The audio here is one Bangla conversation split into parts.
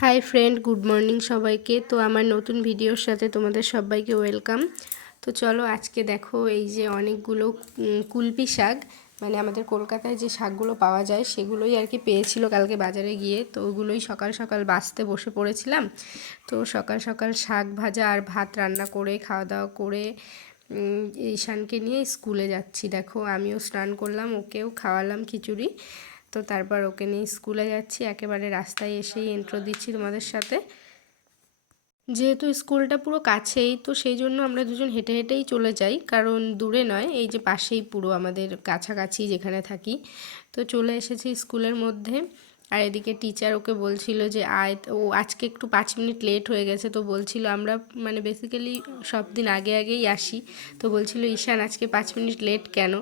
হাই ফ্রেন্ড, গুড মর্নিং সবাইকে। তো আমার নতুন ভিডিওর সাথে তোমাদের সবাইকে ওয়েলকাম। তো চলো আজকে দেখো এই যে অনেকগুলো কুলপি শাক, মানে আমাদের কলকাতায় যে শাকগুলো পাওয়া যায় সেগুলোই আর কি পেয়েছিল কালকে বাজারে গিয়ে। তো ওগুলোই সকাল সকাল বাছতে বসে পড়েছিলাম। তো সকাল সকাল শাক ভাজা আর ভাত রান্না করে খাওয়া দাওয়া করে ঈশানকে নিয়ে স্কুলে যাচ্ছি। দেখো আমিও স্নান করলাম, ওকেও খাওয়ালাম খিচুড়ি। তো তারপর ওকে নিয়ে স্কুলে যাচ্ছি। একেবারে রাস্তায় এসেই ইন্ট্রো দিচ্ছি তোমাদের সাথে। যেহেতু স্কুলটা পুরো কাছেই, তো সেই জন্য আমরা দুজন হেঁটে হেঁটেই চলে যাই, কারণ দূরে নয়, এই যে পাশেই পুরো আমাদের কাছাকাছি যেখানে থাকি। তো চলে এসেছি স্কুলের মধ্যে। আর এদিকে টিচার ওকে বলছিল যে আয়, ও আজকে একটু 5 মিনিট লেট হয়ে গেছে। তো বলছিল আমরা মানে বেসিক্যালি সব দিন আগে আগেই আসি। তো বলছিল ঈশান আজকে 5 মিনিট লেট কেন।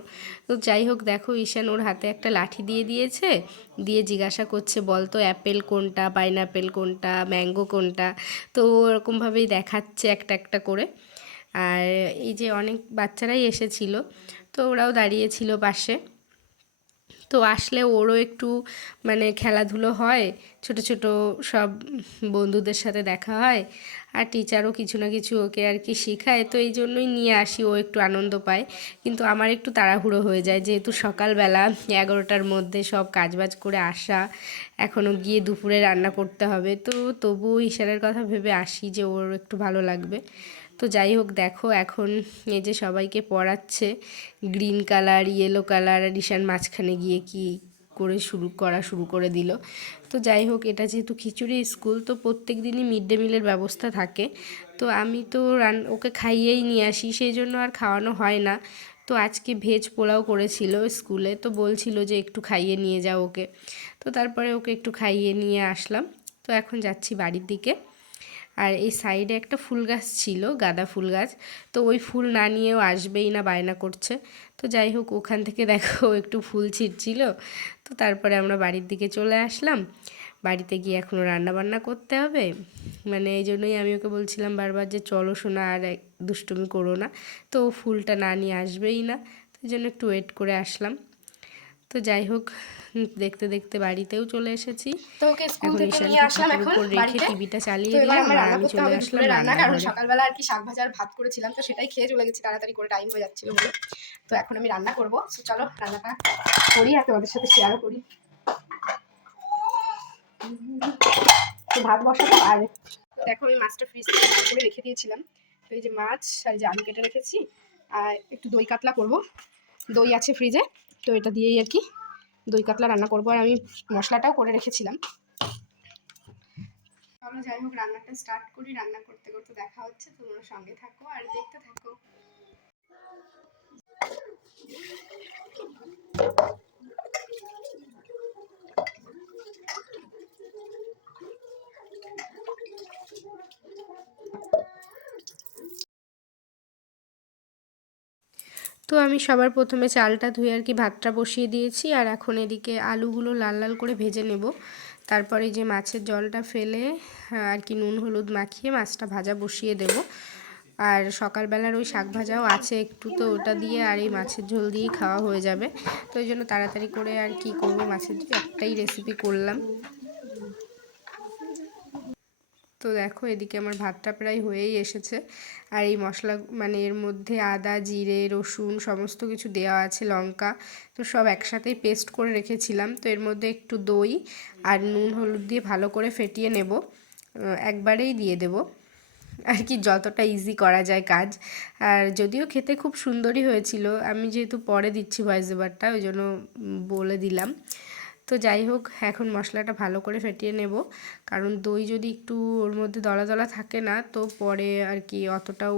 তো যাই হোক দেখো ঈশান ওর হাতে একটা লাঠি দিয়ে দিয়েছে, দিয়ে জিজ্ঞাসা করছে বলতো অ্যাপেল কোনটা, পাইনাপেল কোনটা, ম্যাঙ্গো কোনটা। তো ওরকমভাবেই দেখাচ্ছে একটা একটা করে। আর এই যে অনেক বাচ্চারাই এসেছিল, তো ওরাও দাঁড়িয়েছিল পাশে। তো আসলে ওরও একটু মানে খেলাধুলো হয়, ছোট ছোট সব বন্ধুদের সাথে দেখা হয়, আর টিচারও কিছু না কিছু ওকে আর কি শেখায়। তো এই জন্যই নিয়ে আসি, ও একটু আনন্দ পায়। কিন্তু আমার একটু তাড়াহুড়ো হয়ে যায়, যেহেতু সকালবেলা 11টার মধ্যে সব কাজবাজ করে আসা, এখনও গিয়ে দুপুরে রান্না করতে হবে। তো তবুও ঈশানের কথা ভেবে আসি যে ওর একটু ভালো লাগবে। তো যাই হোক দেখো এখন এই যে সবাইকে পড়াচ্ছে, গ্রিন কালার, ইয়েলো কালার, আর ঈশান মাঝখানে গিয়ে কি করে শুরু করে দিল। তো যাই হোক, এটা যেহেতু খিচুড়ি স্কুল, তো প্রত্যেক দিনই মিড ডে মিলের ব্যবস্থা থাকে। তো আমি তো ওকে খাইয়েই নিয়ে আসি, সেই জন্য আর খাওয়ানো হয় না। তো আজকে ভেজ পোলাও করেছিল স্কুলে, তো বলছিল যে একটু খাইয়ে নিয়ে যাও ওকে। তো তারপরে ওকে একটু খাইয়ে নিয়ে আসলাম। তো এখন যাচ্ছি বাড়ির দিকে। আর এই সাইডে একটা ফুল গাছ ছিল, গাঁদা ফুল গাছ। তো ওই ফুল না নিয়েও আসবেই না, বায়না করছে। তো যাই হোক ওখান থেকে দেখো একটু ফুল ছিঁড়ছিল। তো তারপরে আমরা বাড়ির দিকে চলে আসলাম। বাড়িতে গিয়ে এখনও রান্নাবান্না করতে হবে, মানে এই জন্যই আমি ওকে বলছিলাম বারবার যে চলো শোনা, আর দুষ্টুমি করো না। তো ও ফুলটা না নিয়ে আসবেই না, তো এই জন্য একটু ওয়েট করে আসলাম। তো যাই হোক দেখতে দেখতে বাড়িতেও চলে এসেছি। তো ওকে স্কুল এখন থেকে নিয়ে ঈশানকে আসলাম খাটের এখন উপর রেখে বাড়িতে। টিভিটা তো চালিয়ে এবার দিলাম, আমার আর রান্না আমি করতে চলে হবে আসলাম দুপুরে রান্না, কারণ রান্নাঘরে। সকালবেলা আর কি শাক ভাজার ভাত করেছিলাম, তো সেটাই খেয়ে চলে গেছি তাড়াতাড়ি করে, টাইম হয়ে যাচ্ছিল বলে। তো এখন আমি রান্না করবো, তো চলো রান্নাটা করি আর তোমাদের সাথে শেয়ারও করি। তো ভাত বসাবো। আর দেখো আমি মাছটা ফ্রিজ থেকে বার করে রেখে দিয়েছিলাম। তো এই যে মাছ আর যে আলু কেটে রেখেছি, আর একটু দই কাতলা করব। দই আছে ফ্রিজে, তো এটা দিয়েই আর কি দই কাতলা রান্না করবো। আর আমি মশলাটাও করে রেখেছিলাম। আমরা যাই হোক রান্নাটা স্টার্ট করি। রান্না করতে করতে দেখা হচ্ছে, তোমরা সঙ্গে থাকো আর দেখতে থাকো। তো আমি সবার প্রথমে চালটা ধুয়ে আর কি ভাতটা বসিয়ে দিয়েছি, আর এখন এদিকে আলুগুলো লাল লাল করে ভেজে নেব। তারপরে যে মাছের জলটা ফেলে আর কি নুন হলুদ মাখিয়ে মাছটা ভাজা বসিয়ে দেব। আর সকালবেলার ওই শাক ভাজাও আছে একটু, তো ওটা দিয়ে আর এই মাছের ঝোল দিয়েই খাওয়া হয়ে যাবে। তো ওই জন্য তাড়াতাড়ি করে আর কি করব, মাছের একটাই রেসিপি করলাম। তো দেখো এদিকে আমার ভাতটা প্রায় হয়েই এসেছে। আর এই মশলা মানে এর মধ্যে আদা, জিরে, রসুন সমস্ত কিছু দেওয়া আছে, লঙ্কা, তো সব একসাথেই পেস্ট করে রেখেছিলাম। তো এর মধ্যে একটু দই আর নুন হলুদ দিয়ে ভালো করে ফেটিয়ে নেব, একবারেই দিয়ে দেব আর কি, যতটা ইজি করা যায় কাজ। আর যদিও খেতে খুব সুন্দরই হয়েছিল, আমি যেহেতু পরে দিচ্ছি ভয়েস ওভারটা ওই জন্য বলে দিলাম। তো যাই হোক এখন মশলাটা ভালো করে ফেটিয়ে নেব, কারণ দই যদি একটু ওর মধ্যে দলা দলা থাকে না, তো পরে আর কি অতটাও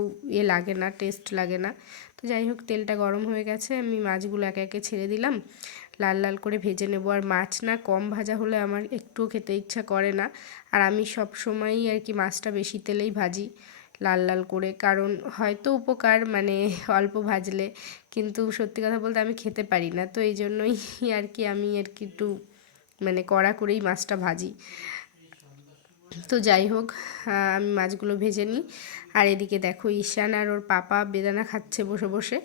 লাগে না, টেস্ট লাগে না। তো যাই হোক তেলটা গরম হয়ে গেছে, আমি মাছগুলো একে একে ছেড়ে দিলাম, লাল লাল করে ভেজে নেব। আর মাছ না কম ভাজা হলে আমার একটুও খেতে ইচ্ছা করে না। আর আমি সব সময়ই আর কি মাছটা বেশি তেলেই ভাজি, লাল লাল করে, কারণ হয়তো উপকার মানে অল্প ভাজলে, কিন্তু সত্যি কথা বলতে আমি খেতে পারি না। তো এই জন্যই আর কি আমি আর কি একটু মানে কড়া করেই মাছটা ভাজি। তো যাই হোক আমি মাছগুলো ভেজে নিই। আর এদিকে দেখো ঈশান আর ওর পাপা বেদানা খাচ্ছে বসে বসে।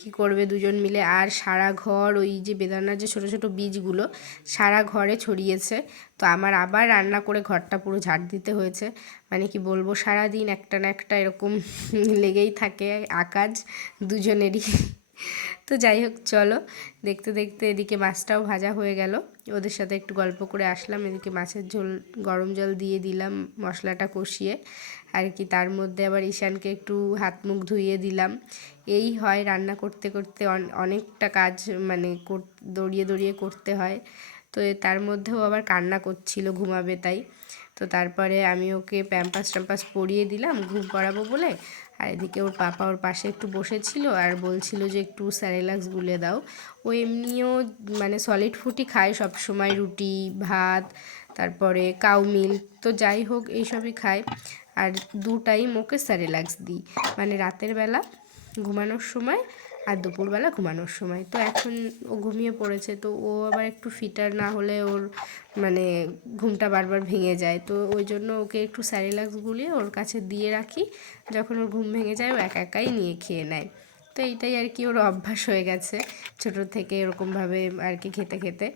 কি করবে দুজন মিলে। আর সারা ঘর ওই যে বেদানার যে ছোট ছোট বীজগুলো সারা ঘরে ছড়িয়েছে। তো আমার আবার রান্না করে ঘরটা পুরো ঝাড় দিতে হয়েছে। মানে কি বলবো, সারাদিন একটা না একটা এরকম লেগেই থাকে আকাজ দুজনেরই। তো যাই হোক চলো, দেখতে দেখতে এদিকে মাছটাও ভাজা হয়ে গেল। ওদের সাথে একটু গল্প করে আসলাম। এদিকে মাছের ঝোল গরম জল দিয়ে দিলাম মশলাটা কষিয়ে আর কি। তার মধ্যে আবার ঈশানকে একটু হাত মুখ ধুইয়ে দিলাম। এই হয় রান্না করতে করতে অনেকটা কাজ, মানে দৌড়িয়ে দৌড়িয়ে করতে হয়। তো তার মধ্যেও আবার কান্না করছিল, ঘুমাবে তাই। তো তারপরে আমি ওকে প্যাম্পাস ট্যাম্পাস পরিয়ে দিলাম ঘুম পড়াবো বলে। আর এদিকে ওর পাপা ওর পাশে একটু বসেছিল আর বলছিল যে একটু স্যারেলাক্স গুলে দাও। ও এমনিও মানে সলিড ফুডই খায় সব সময়, রুটি ভাত তারপরে কাউ মিল্ক, তো যাই হোক এইসবই খায়। আর 2 টাইম ওকে স্যারেলাক্স দিই, মানে রাতের বেলা ঘুমানোর সময় আর দুপুরবেলা ঘুমানোর সময়। তো এখন ও ঘুমিয়ে পড়েছে, তো ও আবার একটু ফিটার না হলে ওর মানে ঘুমটা বারবার ভেঙে যায়। তো ওই জন্য ওকে একটু স্যারেলাক্স গুলিয়ে ওর কাছে দিয়ে রাখি। যখন ওর ঘুম ভেঙে যায় ও একা একাই নিয়ে খেয়ে নেয়। তো এইটাই আর কি ওর অভ্যাস হয়ে গেছে ছোটো থেকে এরকমভাবে আর কি খেতে খেতে।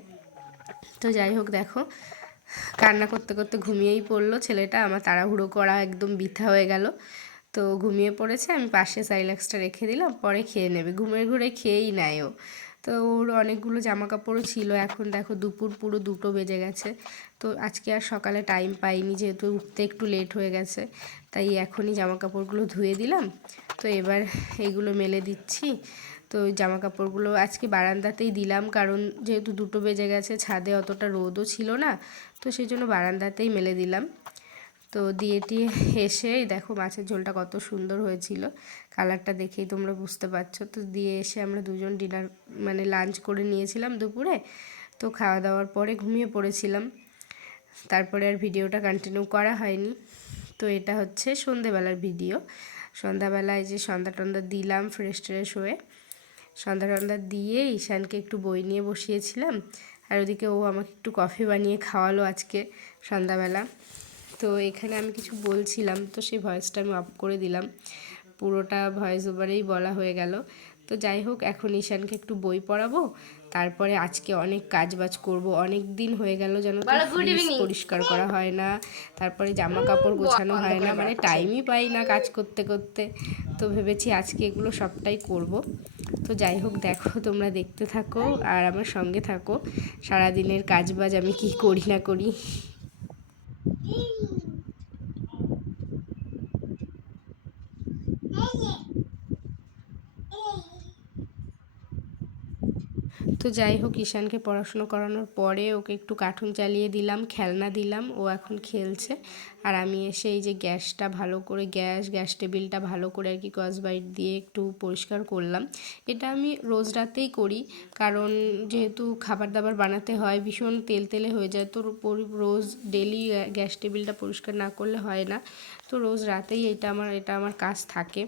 তো যাই হোক দেখো, কান্না করতে করতে ঘুমিয়েই পড়লো ছেলেটা। আমার তাড়াহুড়ো করা একদম বৃথা হয়ে গেল। তো ঘুমিয়ে পড়েছে, আমি পাশে সাইলাক্সটা রেখে দিলাম, পরে খেয়ে নেবে। ঘুমের ঘুরে খেয়েই নেয় ও। তো ওর অনেকগুলো জামা কাপড়ও ছিল। এখন দেখো দুপুর পুরো 2টো বেজে গেছে। তো আজকে আর সকালে টাইম পাইনি, যেহেতু উঠতে একটু লেট হয়ে গেছে, তাই এখনই জামা কাপড়গুলো ধুয়ে দিলাম। তো এবার এইগুলো মেলে দিচ্ছি। তো জামা কাপড়গুলো আজকে বারান্দাতেই দিলাম, কারণ যেহেতু 2টো বেজে গেছে, ছাদে অতটা রোদও ছিল না, তো সেই জন্য বারান্দাতেই মেলে দিলাম। তো দিয়ে টিয়ে এসে দেখো মাছের ঝোলটা কত সুন্দর হয়েছিল, কালারটা দেখেই তোমরা বুঝতে পারছো। তো দিয়ে এসে আমরা দুজন ডিনার মানে লাঞ্চ করে নিয়েছিলাম দুপুরে। তো খাওয়া দাওয়ার পরে ঘুমিয়ে পড়েছিলাম, তারপরে আর ভিডিওটা কন্টিনিউ করা হয়নি। তো এটা হচ্ছে সন্ধেবেলার ভিডিও। সন্ধ্যাবেলায় যে সন্ধ্যা টন্ধা দিলাম ফ্রেশ ট্রেশ হয়ে, সন্ধ্যা টন্ধা দিয়ে ঈশানকে একটু বই নিয়ে বসিয়েছিলাম। আর ওদিকে ও আমাকে একটু কফি বানিয়ে খাওয়ালো আজকে সন্ধ্যাবেলা। তো এখানে আমি কিছু বলছিলাম, তো সেই ভয়েসটা আমি অফ করে দিলাম, পুরোটা ভয়েস ওভারেই বলা হয়ে গেল। তো যাই হোক, এখন ঈশানকে একটু বই পড়াবো, তারপরে আজকে অনেক কাজবাজ করব। অনেক দিন হয়ে গেল যেন তো ফ্রিজ পরিষ্কার করা হয় না, তারপরে জামা কাপড় গোছানো হয় না, মানে টাইমই পাই না কাজ করতে করতে। তো ভেবেছি আজকে এগুলো সবটাই করব। তো যাই হোক দেখো, তোমরা দেখতে থাকো আর আমার সঙ্গে থাকো, সারাদিনের কাজবাজ আমি কি করি না করি। তো যাই হোক, ঈশানকে পড়াশুনো করানোর পরে ওকে একটু কার্টুন চালিয়ে দিলাম, খেলনা দিলাম, ও এখন খেলছে। আর আমি এসে এই যে গ্যাসটা ভালো করে গ্যাস টেবিলটা ভালো করে আর কি স্কচব্রাইট দিয়ে একটু পরিষ্কার করলাম। এটা আমি রোজ রাতেই করি, কারণ যেহেতু খাবার দাবার বানাতে হয় ভীষণ তেলে হয়ে যায়। তো রোজ ডেলি গ্যাস টেবিলটা পরিষ্কার না করলে হয় না। তো রোজ রাতেই এটা আমার কাজ থাকে।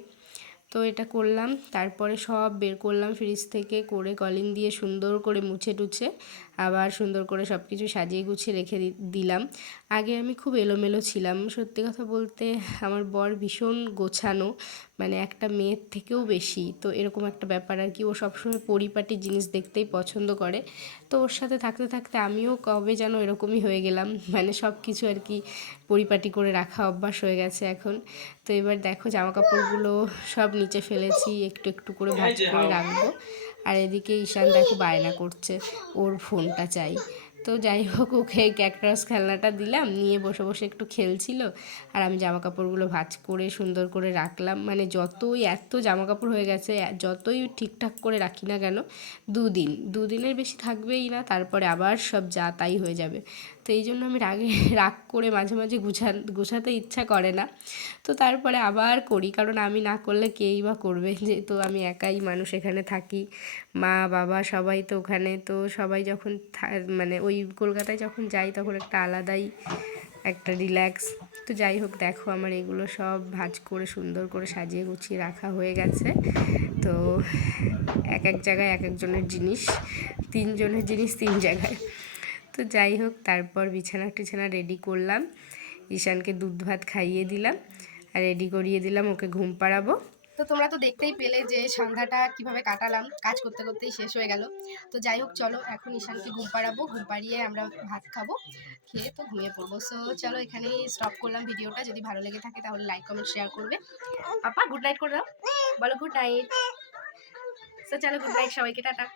তো এটা করলাম, তারপরে সব বের করলাম ফ্রিজ থেকে, করে কলিং দিয়ে সুন্দর করে মুছে টুছে আবার সুন্দর করে সব কিছু সাজিয়ে গুছিয়ে রেখে দিলাম। আগে আমি খুব এলোমেলো ছিলাম, সত্যি কথা বলতে আমার বর ভীষণ গোছানো, মানে একটা মেয়ের থেকেও বেশি। তো এরকম একটা ব্যাপার আর কি, ও সবসময় পরিপাটি জিনিস দেখতেই পছন্দ করে। তো ওর সাথে থাকতে থাকতে আমিও কবে যেন এরকমই হয়ে গেলাম, মানে সব কিছু আর কি পরিপাটি করে রাখা অভ্যাস হয়ে গেছে এখন। তো এবার দেখো জামা কাপড়গুলো সব নিচে ফেলেছি, একটু একটু করে ভাঁজ করে রাখবো। আর এদিকে ঈশান দেখো বায়না করছে, ওর ফোনটা চাই। তো যাই হোক, ওকে ক্যাকটাস খেলনাটা দিলাম, নিয়ে বসে বসে একটু খেলছিল। আর আমি জামা কাপড়গুলো ভাঁজ করে সুন্দর করে রাখলাম। মানে যতই এত জামা কাপড় হয়ে গেছে, যতই ঠিকঠাক করে রাখি না কেন, 2 দিনের বেশি থাকবেই না, তারপরে আবার সব যা তাই হয়ে যাবে। তো এই জন্য আমি রাগ করে মাঝে মাঝে গুছাতে ইচ্ছা করে না। তো তারপরে আবার করি, কারণ আমি না করলে কেই বা করবে, যেহেতু আমি একাই মানুষ এখানে থাকি, মা বাবা সবাই তো ওখানে। তো সবাই যখন মানে ওই কলকাতায় যখন যাই তখন একটা আলাদাই একটা রিল্যাক্স। তো যাই হোক দেখো, আমার এগুলো সব ভাঁজ করে সুন্দর করে সাজিয়ে গুছিয়ে রাখা হয়ে গেছে। তো এক এক জায়গায় এক একজনের জিনিস, 3জনের জিনিস 3 জায়গায়। তো যাই হোক, তারপর বিছানা টিছানা রেডি করলাম, ঈশানকে দুধ ভাত খাইয়ে দিলাম আর রেডি করিয়ে দিলাম, ওকে ঘুম পাড়াবো। তো তোমরা তো দেখতেই পেলে যে সন্ধ্যাটা কিভাবে কাটালাম, কাজ করতে করতেই শেষ হয়ে গেল। তো যাই হোক, চলো এখন ঈশানকে ঘুম পাড়াবো, ঘুম পাড়িয়ে আমরা ভাত খাবো, খেয়ে তো ঘুমিয়ে পড়বো। সো চলো এখানেই স্টপ করলাম ভিডিওটা। যদি ভালো লেগে থাকে তাহলে লাইক কমেন্ট শেয়ার করবে। পাপা গুড নাইট করে দাও, বলো গুড নাইট। সো চলো গুড নাইট সবাইকে, টাটা।